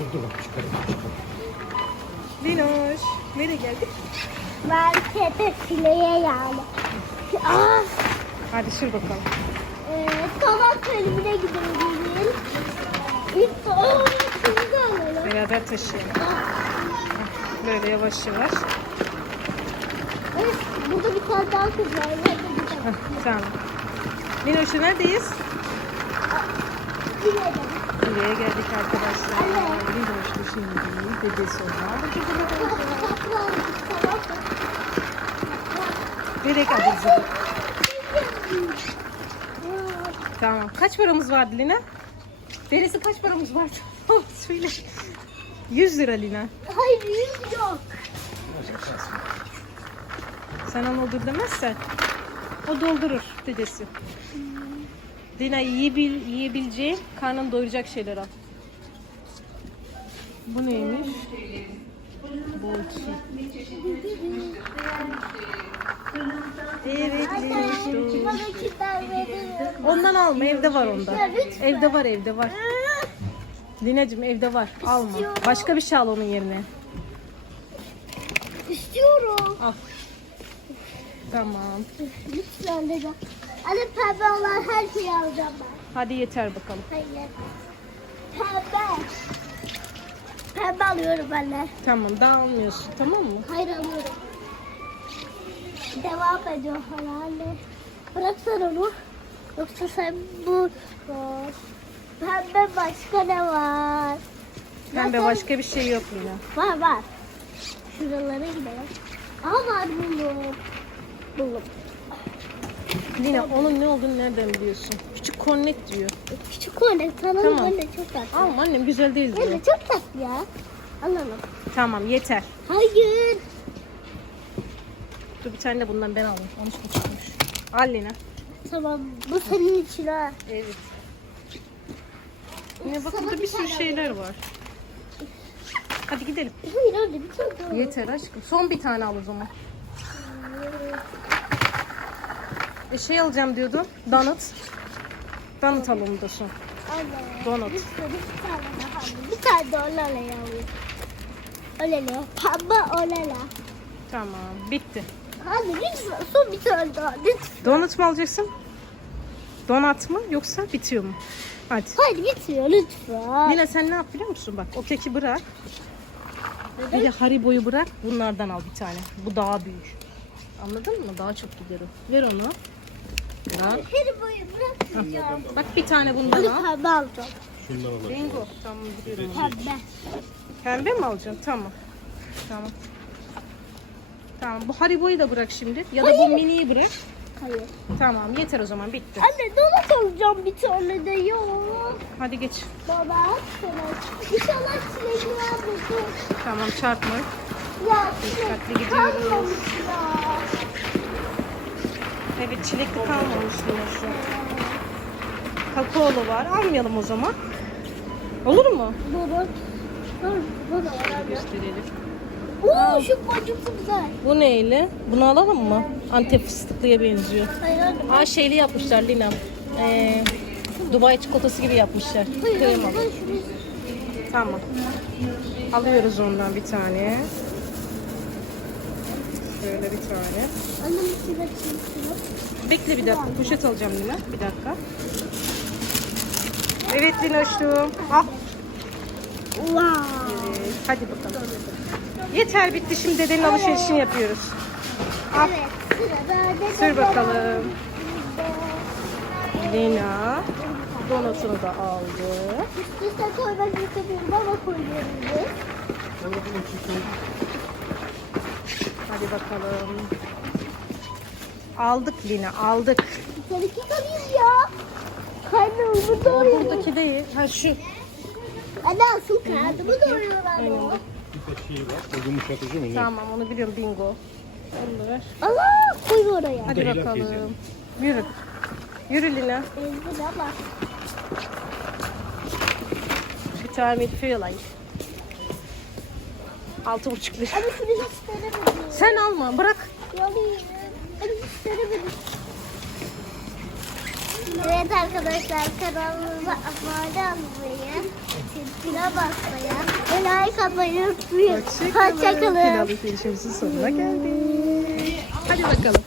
Dur dur bak çıkarım çıkarım. Linoş. Nereye geldik? Markete fileye yağlı. Aa, Hadi sür bakalım. e, tabak bölümüne gidelim. İlk de o kızı alalım. Beraber taşıyalım. Böyle yavaş yavaş. Evet, burada bir tane daha kız var. Gidelim. Heh, tamam. Linoş'u neredeyiz? Gidelim. Buraya geldik arkadaşlar. Anne. Linoş'u şimdi dedesi geldik? Tamam. Kaç paramız vardı Lina? Derisi kaç paramız vardı? Oh, Söyle. 100 lira Lina. Hayır yüz yok. Sen onu olur demezsen o doldurur dedesi. Lina yiyebil, yiyebileceğin, karnını doyuracak şeyler al. Bu neymiş? Bolçi. Evet. Bana kitap. Ondan alma evde var onda. Lütfen. Evde var evde var. Lina'cığım evde var. Alma. İstiyorum. Başka bir şey al onun yerine. İstiyorum. Al. Tamam. Lütfen de. Anne pembe olan her şeyi alacağım ben. Hadi yeter bakalım. Hayır. Pembe. Pembe alıyorum anne. Tamam daha almıyorsun tamam mı? Hayır alıyorum. Devam ediyor hala anne. Bıraksana onu. Yoksa sen bu. Pembe başka ne var? Pembe Zaten- başka bir şey yok Lina. Var var. Şuralara gidelim. Aa var buldum. Buldum. Lina onun ne olduğunu nereden biliyorsun? Küçük kornet diyor. Küçük örnek sana Tamam. böyle çok tatlı. Alma annem güzel değil diyor. Böyle çok tatlı ya. Alalım. Tamam yeter. Hayır. Dur bir tane de bundan ben alayım. 13 buçukmuş. Al Lina. Tamam bu senin için ha. Evet. Yine bak Sana burada bir bir sürü şeyler var. Hadi gidelim. Hayır öyle bir tane daha. Yeter aşkım. Son bir tane al o zaman. E şey alacağım diyordun. Donut. Donut alalım da. Anne. Donut. Bir tane de olala alayım. Olala. Pembe olala. Tamam. Bitti. Hadi lütfen son bir tane daha. Lütfen. Donut mu alacaksın? Donat mı yoksa bitiyor mu? Hadi. Hadi bitiyor lütfen. Lina sen ne yap biliyor musun? Bak o keki bırak. Bir de Haribo'yu bırak. Bunlardan al bir tane. Bu daha büyük. Anladın mı? Daha çok gider o. Ver onu. Bırak. Her boyu bırakacağım. Bak bir tane bundan al. pembe alacağım. Şundan alalım. Bingo. Tamam biliyorum. Pembe. Pembe mi alacaksın? Tamam. Tamam. Tamam bu Haribo'yu da bırak şimdi. Ya da bu Hayır. miniyi bırak. Hayır. Tamam yeter o zaman bitti. Anne donat alacağım bir tane de yok. Hadi geç. Baba sana. İnşallah çilekli var burada. Tamam çarpma. Ya çilek Dikkatli gidiyoruz. kalmamış ya. Evet çilekli kalmamış şu. Kakaolu var. Almayalım o zaman. Olur mu? Baba. Dur, bu da var anne. Gösterelim. Oo şu bacısı güzel. Bu neyle? Bunu alalım mı? Antep fıstıklıya benziyor. Hayır. Aa şeyli yapmışlar Lina. Ee, Dubai çikolatası gibi yapmışlar. Hayır Tamam. Alıyoruz ondan bir tane. Şöyle bir tane. Annem size çilekli. Bekle bir dakika. Poşet alacağım Lina. Bir dakika. Evet Linoş'um. Al. Wow. Evet, hadi bakalım. Yeter bitti. Şimdi dedenin alışverişini yapıyoruz. Al. Evet. Sür bakalım. Lina donatını da aldı. Üstüne koymak istemiyorum ama koyuyoruz. Hadi bakalım. Aldık Lina aldık. Seninki tabii ya. Karnımı doyuruyor. Buradaki değil. Ha şu. Anne asıl karnımı doyuruyorlar o. Bir de şey var. O yumuşatıcı mı ne? Tamam onu biliyorum bingo. Onu da ver. Allah koy oraya. Hadi Leyla bakalım. Yürü. Yürü Lina. Bir tane milföy alayım. Altı buçuk lira. Anne şunu hiç denemedim. Sen alma bırak. Yani anne hiç denemedim. Evet arkadaşlar kanalımıza abone olmayı, zile basmaya ve like atmayı unutmayın. Hoşçakalın. Hoşçakalın. Final alışverişimizin sonuna geldik. Hadi bakalım.